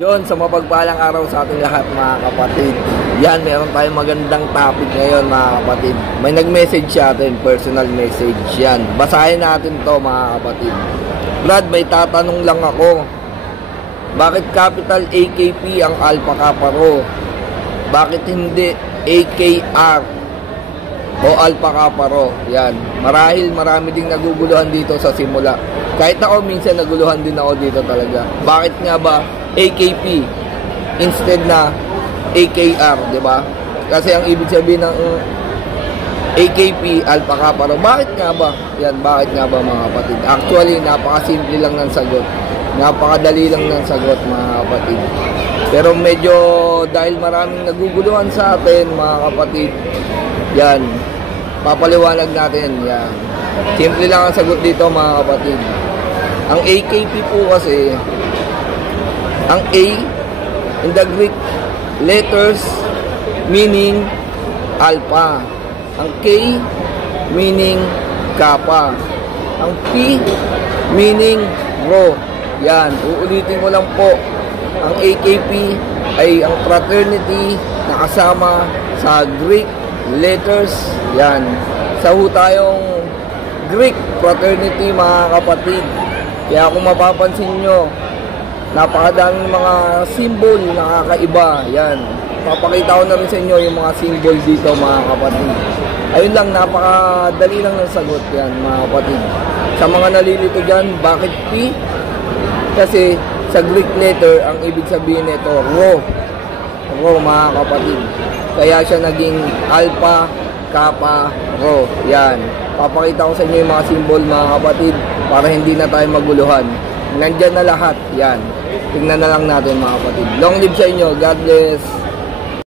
Yun, sa mapagpalang araw sa ating lahat mga kapatid. Yan, meron tayong magandang topic ngayon mga kapatid. May nag-message sa atin, personal message yan. Basahin natin to mga kapatid. Brad, may tatanong lang ako. Bakit capital AKP ang Alpha Kappa Rho? Bakit hindi AKR o Alpha Kappa Rho? Yan. Marahil marami ding naguguluhan dito sa simula. Kahit ako minsan naguluhan din ako dito talaga. Bakit nga ba AKP instead na AKR, di ba? Kasi ang ibig sabihin ng AKP, Alpha Kappa Rho. Bakit nga ba? Yan, bakit nga ba mga kapatid? Actually, napakasimple lang ng sagot. Napakadali lang ng sagot mga kapatid. Pero medyo dahil maraming naguguluhan sa atin mga kapatid, yan, papaliwanag natin. Yan. Simple lang ang sagot dito mga kapatid. Ang AKP po kasi, ang A in the Greek letters meaning alpha. Ang K meaning kappa. Ang P meaning rho. Yan, uulitin ko lang po. Ang AKP ay ang fraternity na kasama sa Greek letters. Yan. Sa tayong Greek fraternity mga kapatid. Kaya kung mapapansin nyo, napakadaming mga symbol na kakaiba. Yan. Papakita ko na rin sa inyo yung mga symbol dito mga kapatid. Ayun lang, napakadali lang ng sagot yan mga kapatid. Sa mga nalilito dyan, bakit P? Kasi sa Greek letter, ang ibig sabihin nito, Rho. Rho mga kapatid. Kaya siya naging Alpha Kappa Rho. Yan. Papakita ko sa inyo yung mga symbol mga kapatid para hindi na tayo maguluhan. Nandyan na lahat. Yan. Tingnan na lang natin mga kapatid. Long live sa inyo. God bless.